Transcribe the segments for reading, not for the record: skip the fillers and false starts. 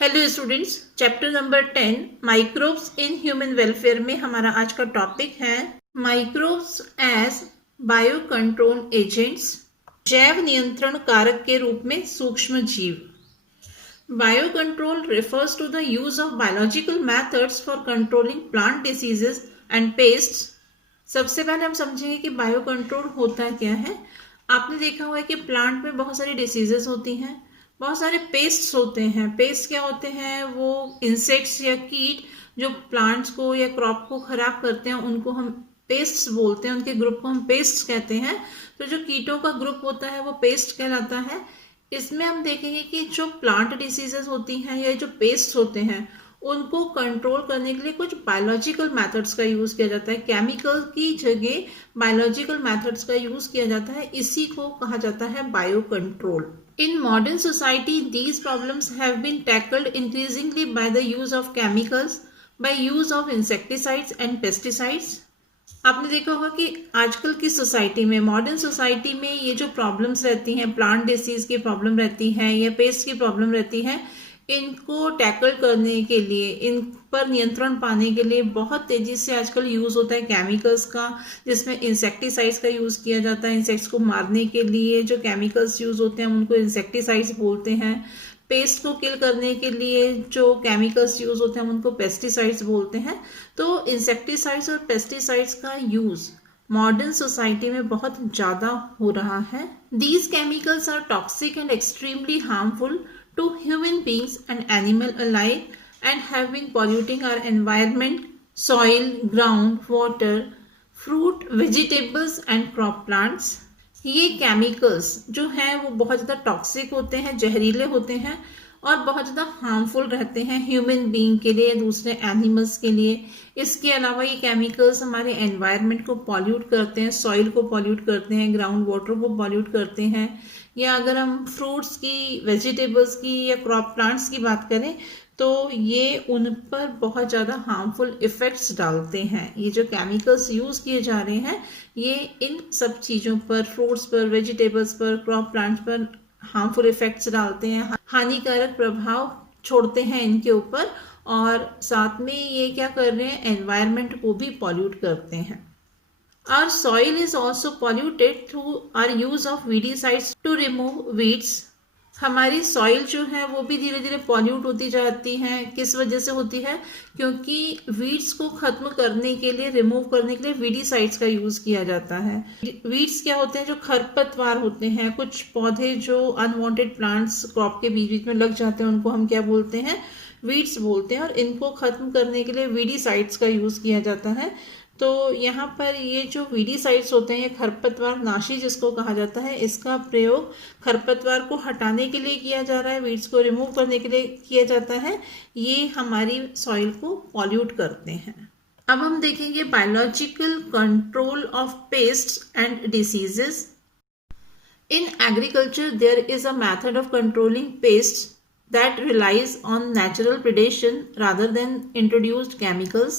Hello students, chapter number 10 microbes in human welfare में हमारा आज का टॉपिक है microbes as bio control agents, जैव नियंत्रण कारक के रूप में सूक्ष्म जीव। Bio control refers to the use of biological methods for controlling plant diseases and pests। सबसे पहले हम समझेंगे कि बायो कंट्रोल होता क्या है। आपने देखा हुआ है कि प्लांट में बहुत सारी डिसीजेस होती हैं, बहुत सारे पेस्ट्स होते हैं। पेस्ट क्या होते हैं? वो इंसेक्ट्स या कीट जो प्लांट्स को या क्रॉप को खराब करते हैं, उनको हम पेस्ट्स बोलते हैं, उनके ग्रुप को हम पेस्ट्स कहते हैं। तो जो कीटों का ग्रुप होता है वो पेस्ट कहलाता है। इसमें हम देखेंगे कि जो प्लांट डिसीजेस होती हैं या जो पेस्ट होते हैं, उनको कंट्रोल करने के लिए कुछ बायोलॉजिकल मेथड्स का यूज किया जाता है। केमिकल की जगह बायोलॉजिकल मेथड्स का यूज किया जाता है। इसी को कहा जाता है bio control. In modern society, these problems have been tackled increasingly by the use of chemicals, by use of insecticides and pesticides। आपने देखा होगा कि आजकल की सोसाइटी में, मॉडर्न सोसाइटी में ये जो प्रॉब्लम्स रहती हैं, प्लांट डिसीज की प्रॉब्लम रहती है या पेस्ट की प्रॉब्लम रहती है, इनको टैकल करने के लिए, इन पर नियंत्रण पाने के लिए बहुत तेजी से आजकल यूज होता है केमिकल्स का, जिसमें इंसेक्टिसाइड्स का यूज किया जाता है। इंसेक्ट्स को मारने के लिए जो केमिकल्स यूज होते हैं उनको इंसेक्टिसाइड्स बोलते हैं। पेस्ट को किल करने के लिए जो केमिकल्स यूज होते हैं उनको पेस्टिसाइड्स बोलते हैं। तो इंसेक्टिसाइड्स और पेस्टिसाइड्स का यूज मॉडर्न सोसाइटी में बहुत ज्यादा हो रहा है। These chemicals are toxic and extremely harmful to human beings and animal alike and have been polluting our environment, soil, ground, water, fruit, vegetables and crop plants। ये chemicals जो हैं वो बहुत ज़्यादा टॉक्सिक होते हैं, जहरीले होते हैं और बहुत ज़्यादा हार्मफुल रहते हैं ह्यूमन बीइंग के लिए, दूसरे एनिमल्स के लिए। इसके अलावा ये केमिकल्स हमारे एनवायरनमेंट को पॉल्यूट करते हैं, सॉइल को पॉल्यूट करते हैं, ग्राउंड वाटर को पॉल्यूट करते हैं। या अगर हम फ्रूट्स की, वेजिटेबल्स की या क्रॉप प्लांट्स की बात करें तो ये उन पर बहुत ज़्यादा हार्मफुल इफ़ेक्ट्स डालते हैं। ये जो केमिकल्स यूज़ किए जा रहे हैं ये इन सब चीज़ों पर, फ्रूट्स पर, वेजिटेबल्स पर, क्रॉप प्लांट्स पर हार्मफुल इफ़ेक्ट्स डालते हैं, हानिकारक प्रभाव छोड़ते हैं इनके ऊपर, और साथ में ये क्या कर रहे हैं, एनवायरनमेंट को भी पॉल्यूट करते हैं। Our soil is also polluted through our use of weedicides to remove weeds। हमारी सॉइल जो है वो भी धीरे धीरे पॉल्यूट होती जाती है। किस वजह से होती है? क्योंकि वीड्स को खत्म करने के लिए, रिमूव करने के लिए वीडीसाइड्स का यूज किया जाता है। वीड्स क्या होते हैं? जो खरपतवार होते हैं, कुछ पौधे जो अनवांटेड प्लांट्स क्रॉप के बीच बीच में लग जाते हैं, उनको हम क्या बोलते हैं? वीड्स बोलते हैं। और इनको खत्म करने के लिए वीडीसाइड्स का यूज किया जाता है। तो यहाँ पर ये जो वीडीसाइड्स होते हैं, ये खरपतवार नाशी जिसको कहा जाता है, इसका प्रयोग खरपतवार को हटाने के लिए किया जा रहा है, वीड्स को रिमूव करने के लिए किया जाता है। ये हमारी सॉइल को पॉल्यूट करते हैं। अब हम देखेंगे biological control of pests and diseases. In agriculture there is a method of controlling pests that relies on natural predation rather than introduced chemicals।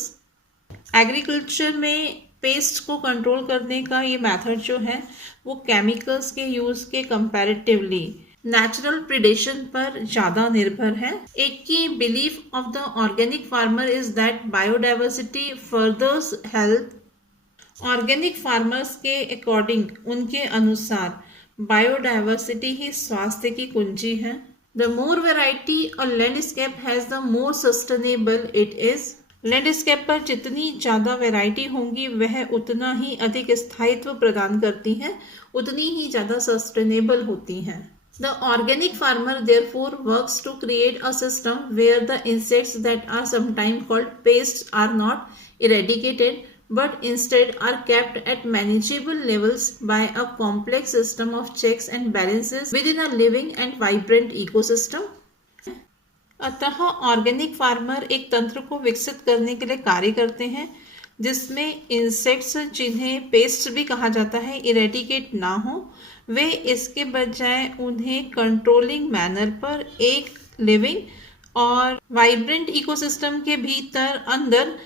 Agriculture में पेस्ट को कंट्रोल करने का ये मेथड जो है वो केमिकल्स के यूज के कंपैरेटिवली नेचुरल प्रिडेशन पर ज़्यादा निर्भर है। एक की belief of the organic farmer is that biodiversity furthers health. Organic farmers के अकॉर्डिंग, उनके अनुसार बायोडाइवर्सिटी ही स्वास्थ्य की कुंजी है। The more variety a landscape has the more sustainable it is. Landscape पर जितनी ज़्यादा वैरायटी होंगी वह उतना ही अधिक स्थायित्व प्रदान करती हैं, उतनी ही ज़्यादा सस्टेनेबल होती हैं। The organic farmer therefore works to create a system where the insects that are sometime called pests are not eradicated but instead are kept at manageable levels by a complex system of checks and balances within a living and vibrant ecosystem। अतः organic farmer एक तंत्र को विकसित करने के लिए कार्य करते हैं जिसमें इंसेक्ट्स, जिन्हें पेस्ट भी कहा जाता है, इरेडिकेट ना हो। वे इसके बजाय उन्हें कंट्रोलिंग मैनर पर एक लिविंग और वाइब्रेंट इकोसिस्टम के भीतर अंदर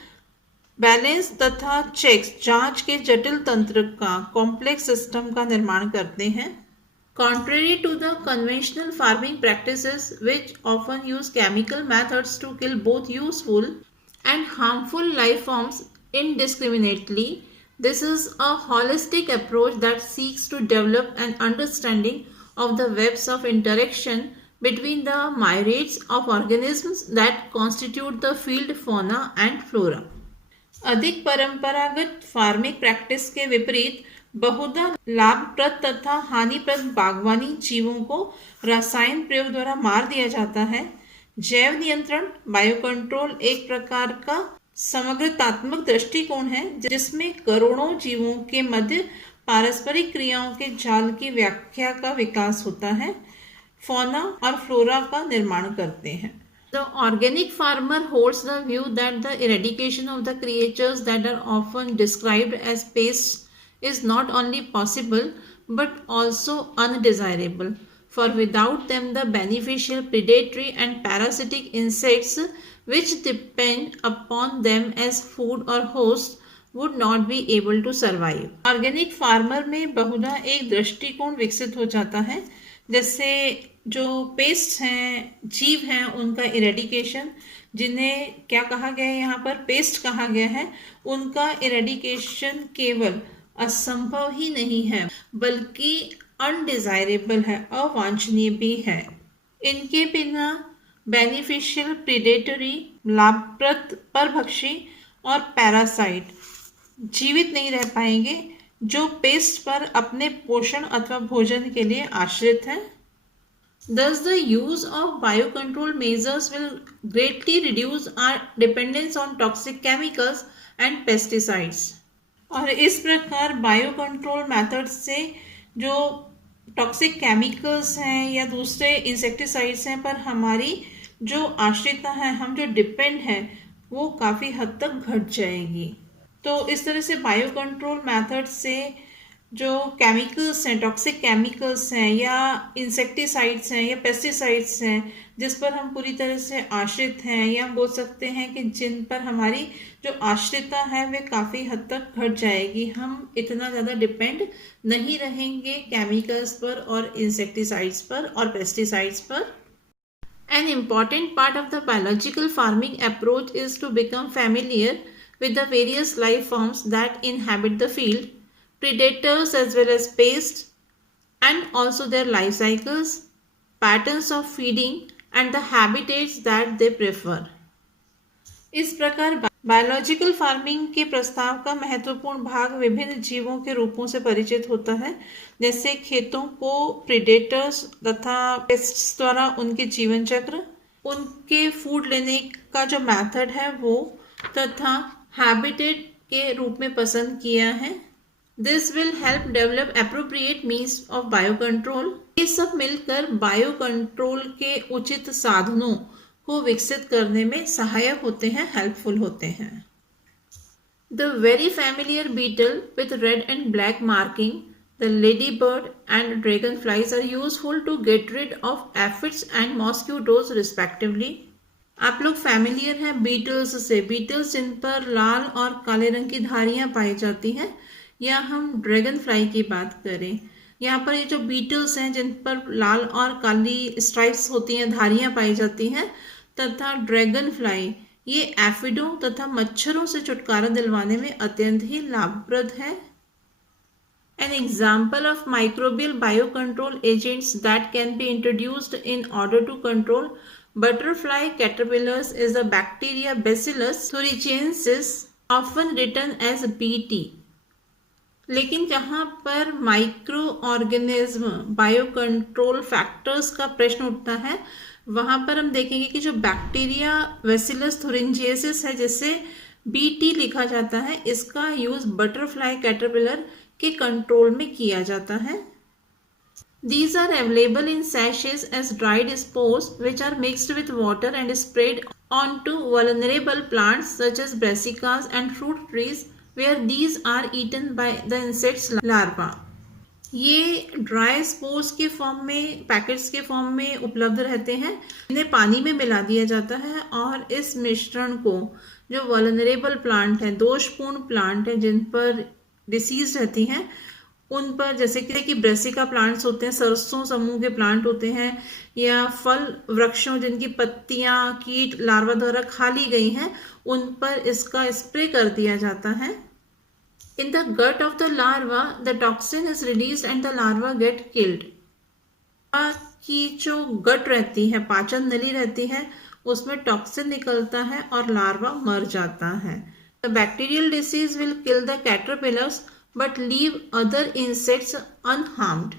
बैलेंस तथा चेक्स, जांच के जटिल तंत्र का, कॉम्प्लेक्स सिस्टम का निर्माण करते हैं। Contrary to the conventional farming practices, which often use chemical methods to kill both useful and harmful life forms indiscriminately, this is a holistic approach that seeks to develop an understanding of the webs of interaction between the myriads of organisms that constitute the field fauna and flora. अधिक परंपरागत farming practice के विपरीत बहुधा लाभप्रद तथा हानिप्रद बागवानी जीवों को रसायन प्रयोग द्वारा मार दिया जाता है। जैव नियंत्रण बायोकंट्रोल एक प्रकार का समग्रतात्मक दृष्टिकोण है जिसमें करोड़ों जीवों के मध्य पारस्परिक क्रियाओं के जाल की व्याख्या का विकास होता है, फौना और फ्लोरा का निर्माण करते हैं। The organic farmer holds the view that the eradication of the creatures that are often described as pests is not only possible but also undesirable, for without them the beneficial predatory and parasitic insects which depend upon them as food or host would not be able to survive. Organic farmer में बहुधा एक दृष्टिकोण विकसित हो जाता है, जैसे जो पेस्ट हैं, जीव हैं, उनका इरेडिकेशन, जिन्हें क्या कहा गया है, यहाँ पर पेस्ट कहा गया है, उनका इरेडिकेशन केवल असंभव ही नहीं है बल्कि अनडिजायरेबल है, अवांछनीय भी है। इनके बिना बेनिफिशियल प्रीडेटरी लाभप्रद परभक्षी और पैरासाइट जीवित नहीं रह पाएंगे जो पेस्ट पर अपने पोषण अथवा भोजन के लिए आश्रित हैं। Thus, the use of biocontrol measures will greatly reduce our dependence on toxic chemicals and pesticides. और इस प्रकार बायोकंट्रोल मेथड से जो टॉक्सिक केमिकल्स हैं या दूसरे इंसेक्टिसाइड्स हैं पर हमारी जो आश्रितता है, हम जो डिपेंड हैं, वो काफ़ी हद तक घट जाएगी। तो इस तरह से बायोकंट्रोल मेथड से जो केमिकल्स हैं, टॉक्सिक केमिकल्स हैं या इंसेक्टिसाइड्स हैं या पेस्टिसाइड्स हैं जिस पर हम पूरी तरह से आश्रित हैं, या हम बोल सकते हैं कि जिन पर हमारी जो आश्रितता है वे काफ़ी हद तक घट जाएगी। हम इतना ज़्यादा डिपेंड नहीं रहेंगे केमिकल्स पर और इंसेक्टिसाइड्स पर और पेस्टिसाइड्स पर। An important part of the biological farming approach is to become familiar with the various life forms that inhabit the field, predators as well as pests, and also their life cycles, patterns of feeding and the habitats that they prefer. इस प्रकार biological farming के प्रस्ताव का महत्वपूर्ण भाग विभिन्न जीवों के रूपों से परिचित होता है, जैसे खेतों को प्रीडेटर्स तथा पेस्ट्स द्वारा उनके जीवन चक्र, उनके फूड लेने का जो मेथड है वो, तथा हैबिटेट के रूप में पसंद किया है। This will help develop appropriate means of biocontrol. ये सब मिलकर बायोकंट्रोल के उचित साधनों को विकसित करने में सहायक होते हैं, हेल्पफुल होते हैं। The very familiar beetle with red and black marking, the ladybird and dragonflies are useful to get rid of aphids and mosquitoes respectively. आप लोग फैमिलियर हैं बीटल्स से, बीटल्स जिन पर लाल और काले रंग की धारियां पाई जाती हैं, या हम ड्रैगन फ्लाई की बात करें, यहाँ पर ये जो बीटल्स हैं जिन पर लाल और काली स्ट्राइप्स होती हैं, धारियां पाई जाती हैं, तथा ड्रैगन फ्लाई, ये एफिडों तथा मच्छरों से छुटकारा दिलवाने में अत्यंत ही लाभप्रद है। An example of microbial biocontrol agents that can be introduced in order to control butterfly caterpillars is the bacteria Bacillus thuringiensis, often written as BT. लेकिन जहाँ पर माइक्रो ऑर्गेनिज्म बायोकंट्रोल फैक्टर्स का प्रश्न उठता है, वहाँ पर हम देखेंगे कि जो बैक्टीरिया बेसिलस थुरिंजिएसिस है, जिसे BT लिखा जाता है, इसका यूज बटरफ्लाई कैटरपिलर के कंट्रोल में किया जाता है। These are available in sachets as dried spores which are mixed with water and sprayed onto vulnerable plants such as brassicas and fruit trees where these are eaten by the insects larva. ये dry spores के form में, packets के form में उपलब्ध रहते हैं, इन्हें पानी में मिला दिया जाता है और इस मिश्रण को जो वल्नरेबल प्लांट हैं, दोषपूर्ण प्लांट हैं जिन पर डिसीज रहती हैं, उन पर, जैसे कि ब्रेसिका प्लांट्स होते हैं, सरसों समूह के प्लांट होते हैं, या फल वृक्षों जिनकी पत्तियां कीट लार्वा द्वारा खा ली गई हैं, उन पर इसका स्प्रे कर दिया जाता है। In the gut of the larva, the toxin is released and the larva get killed. की जो गट रहती है, पाचन नली रहती है, उसमें टॉक्सिन निकलता है और लार्वा मर जाता है। The bacterial disease will kill the caterpillars but leave other insects unharmed.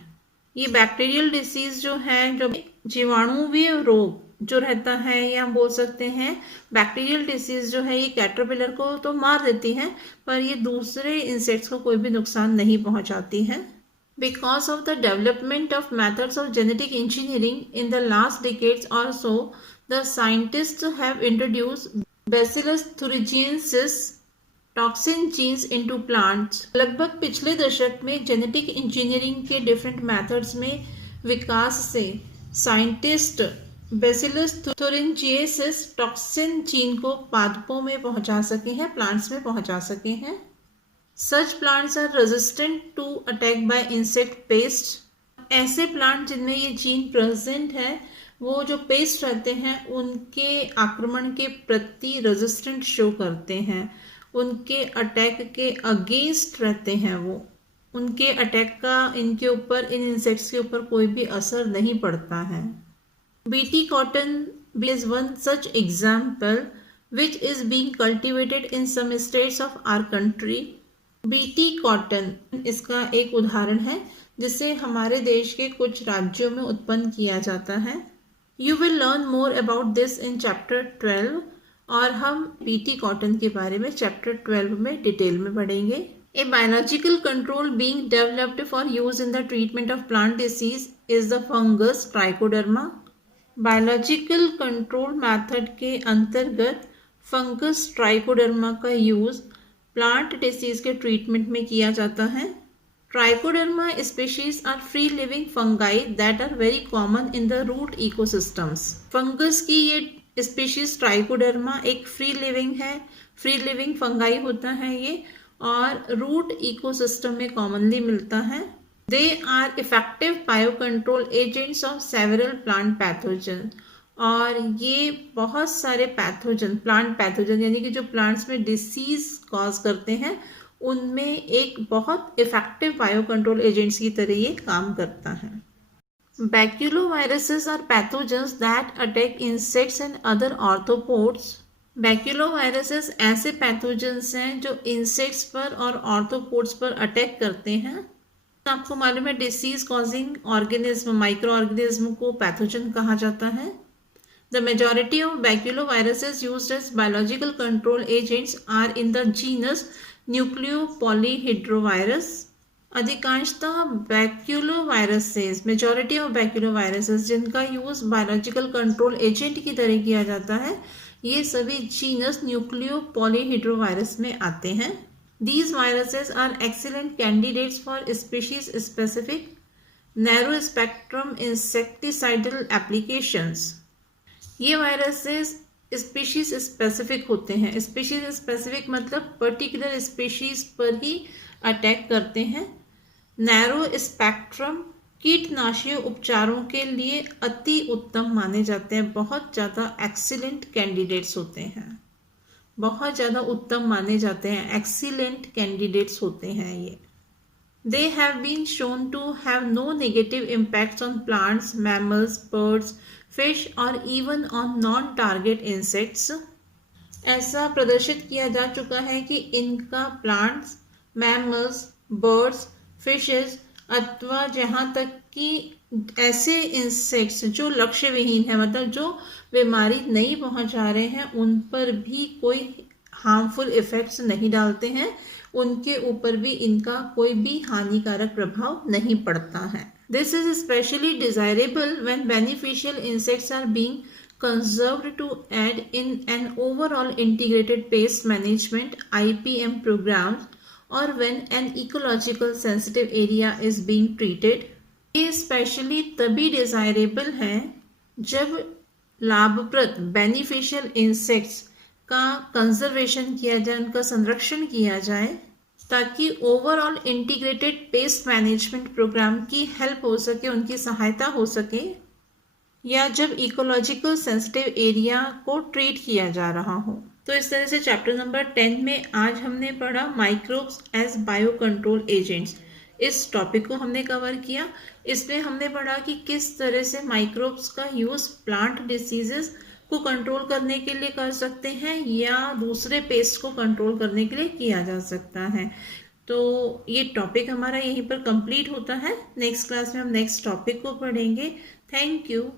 ये बैक्टीरियल डिसीज जो है, जो जीवाणुवीय रोग जो रहता है, या बोल सकते हैं बैक्टीरियल डिसीज जो है, ये कैटरपिलर को तो मार देती है पर ये दूसरे इंसेक्ट्स को कोई भी नुकसान नहीं पहुंचाती है। Because of the development of methods of genetic engineering in the last decades or so, the scientists have introduced Bacillus thuringiensis toxin genes into plants. लगभग पिछले दशक में जेनेटिक इंजीनियरिंग के डिफरेंट मेथड्स में विकास से scientist Bacillus thuringiensis toxin gene को पादपों में पहुंचा सके हैं, प्लांट्स में पहुंचा सके हैं। Such plants are resistant to attack by insect pest. ऐसे प्लांट जिनमें ये जीन प्रेजेंट है, वो जो पेस्ट रहते हैं उनके आक्रमण के प्रति रेजिस्टेंट शो करते हैं, उनके अटैक के अगेंस्ट रहते हैं। वो उनके अटैक का इनके ऊपर, इन इंसेक्ट्स के ऊपर कोई भी असर नहीं पड़ता है। BT cotton is one such example which is being cultivated in some states of our country. BT cotton इसका एक उदाहरण है जिसे हमारे देश के कुछ राज्यों में उत्पन्न किया जाता है। You will learn more about this in chapter 12 और हम बीटी कॉटन के बारे में चैप्टर 12 में डिटेल में पढ़ेंगे। A biological control being developed for use in the treatment of plant disease is the fungus trichoderma. Biological control method के अंतर्गत फंगस ट्राइकोडर्मा का यूज प्लांट डिसीज के ट्रीटमेंट में किया जाता है। Trichoderma species are free living fungi that are very common in the root ecosystems. Fungus की ये स्पीशीज ट्राइकोडर्मा एक फ्री लिविंग है, फ्री लिविंग फंगाई होता है ये, और रूट इकोसिस्टम में कॉमनली मिलता है। They are effective biocontrol agents of several plant pathogens. और ये बहुत सारे पैथोजन, प्लांट पैथोजन यानी कि जो प्लांट्स में डिसीज कॉज करते हैं, उनमें एक बहुत इफेक्टिव बायोकंट्रोल एजेंट्स की तरह ये काम करता है। Baculoviruses are pathogens that attack insects and other arthropods. Baculoviruses ऐसे पैथोजेंस हैं जो इंसेक्ट्स पर और आर्थ्रोपोड्स पर अटैक करते हैं। आपको मालूम है disease causing organism, micro organism को पैथोजन कहा जाता है। The majority of baculoviruses used as biological control agents are in the genus nucleopolyhedrovirus. अधिकांशतः बैक्यूलोवायरसेस, मेजॉरिटी ऑफ बैक्यूलोवायरसेस जिनका यूज बायोलॉजिकल कंट्रोल एजेंट की तरह किया जाता है, ये सभी जीनस न्यूक्लियोपॉलीहेड्रोवायरस में आते हैं। These viruses are excellent candidates for species-specific narrow-spectrum insecticidal applications. ये वायरसेस स्पीशीज स्पेसिफिक होते हैं। स्पीशीज स्पेसिफिक मतलब पर्टिकुलर स्पीशीज पर ही अटैक करते हैं। नैरो स्पेक्ट्रम कीटनाशी उपचारों के लिए अति उत्तम माने जाते हैं, बहुत ज़्यादा एक्सीलेंट कैंडिडेट्स होते हैं, बहुत ज़्यादा उत्तम माने जाते हैं, एक्सीलेंट कैंडिडेट्स होते हैं ये। They have been shown to have no negative impacts on plants, mammals, birds, fish और even on non target insects. ऐसा प्रदर्शित किया जा चुका है कि इनका प्लांट्स, मैमल्स, बर्ड्स, फिशेस अथवा जहाँ तक कि ऐसे इंसेक्ट्स जो लक्ष्य विहीन है, मतलब जो बीमारी नहीं पहुंचा रहे हैं, उन पर भी कोई हार्मफुल इफेक्ट्स नहीं डालते हैं, उनके ऊपर भी इनका कोई भी हानिकारक प्रभाव नहीं पड़ता है। This is specially desirable when beneficial insects are being conserved to aid in an overall integrated pest management IPM programs or when an ecological sensitive area is being treated. ये स्पेशली तभी डिजायरेबल है जब लाभप्रद beneficial insects का conservation किया जाए, उनका संरक्षण किया जाए, ताकि overall integrated pest management programme की हेल्प हो सके, उनकी सहायता हो सके, या जब इकोलॉजिकल सेंसिटिव एरिया को ट्रीट किया जा रहा हो। तो इस तरह से चैप्टर नंबर 10 में आज हमने पढ़ा microbes as bio control agents. इस टॉपिक को हमने कवर किया। इसमें हमने पढ़ा कि किस तरह से माइक्रोब्स का यूज प्लांट डिसीजेस को कंट्रोल करने के लिए कर सकते हैं या दूसरे पेस्ट को कंट्रोल करने के लिए किया जा सकता है। तो ये टॉपिक हमारा यहीं पर कंप्लीट होता है। नेक्स्ट क्लास में हम नेक्स्ट टॉपिक को पढ़ेंगे। Thank you.